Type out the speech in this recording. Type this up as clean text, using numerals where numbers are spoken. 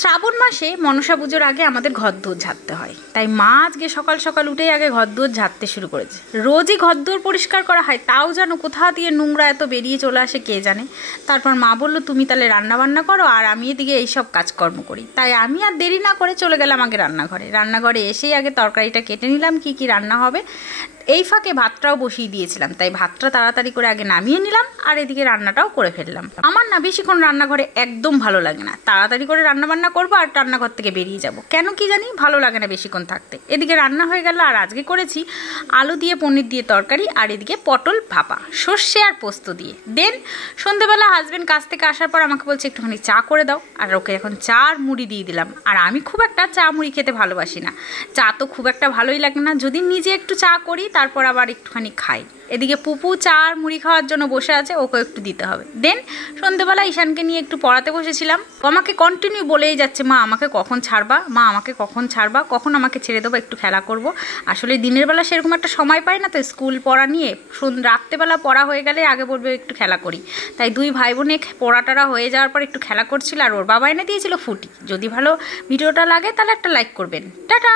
শ্রাবণ মাসে মনসা পুজোর আগে আমাদের ঘরদোর ঝাড়তে হয়, তাই মা আজকে সকাল সকাল উঠেই আগে ঘরদোর ঝাড়তে শুরু করেছে। রোজই ঘরদোর পরিষ্কার করা হয়, তাও যেন কোথা দিয়ে নোংরা এত বেরিয়ে চলে আসে কে জানে। তারপর মা বলল তুমি তাহলে রান্নাবান্না করো আর আমি এদিকে এইসব কাজকর্ম করি। তাই আমি আর দেরি না করে চলে গেলাম আগে রান্নাঘরে এসেই আগে তরকারিটা কেটে নিলাম কি কি রান্না হবে। এই ফাঁকে ভাতটাও বসিয়ে দিয়েছিলাম, তাই ভাতটা তাড়াতাড়ি করে আগে নামিয়ে নিলাম আর এদিকে রান্নাটাও করে ফেললাম। আমার না বেশিক্ষণ রান্নাঘরে একদম ভালো লাগে না, তাড়াতাড়ি করে রান্নাবান্না করবো আর রান্নাঘর থেকে বেরিয়ে যাব, কেন কি জানি ভালো লাগে না বেশিক্ষণ থাকতে। এদিকে রান্না হয়ে গেল আর আজকে করেছি আলু দিয়ে পনির দিয়ে তরকারি আর এদিকে পটল ভাপা সর্ষে আর পোস্ত দিয়ে। দেন সন্ধ্যেবেলা হাজব্যান্ড কাজ থেকে আসার পর আমাকে বলছে একটুখানি চা করে দাও, আর ওকে এখন চা আর মুড়ি দিয়ে দিলাম। আর আমি খুব একটা চা মুড়ি খেতে ভালোবাসি না, চা তো খুব একটা ভালোই লাগে না, যদি নিজে একটু চা করি তারপর আবার একটুখানি খাই। এদিকে পুপু চা আর মুড়ি খাওয়ার জন্য বসে আছে, ওকে একটু দিতে হবে। দেন সন্ধ্যেবেলা ঈশানকে নিয়ে একটু পড়াতে বসেছিলাম। আমাকে কন্টিনিউ বলেই যাচ্ছে মা আমাকে কখন ছাড়বা, মা আমাকে কখন ছাড়বা, কখন আমাকে ছেড়ে দেবো, একটু খেলা করব। আসলে দিনের বেলা সেরকম একটা সময় পাই না, তো স্কুল পড়া নিয়ে রাত্রেবেলা পড়া হয়ে গেলে আগে বলবে একটু খেলা করি। তাই দুই ভাই বোনে পড়াটারা হয়ে যাওয়ার পর একটু খেলা করছিল, আর ওর বাবা এনে দিয়েছিল ফুটি। যদি ভালো ভিডিওটা লাগে তাহলে একটা লাইক করবেন। টাটা।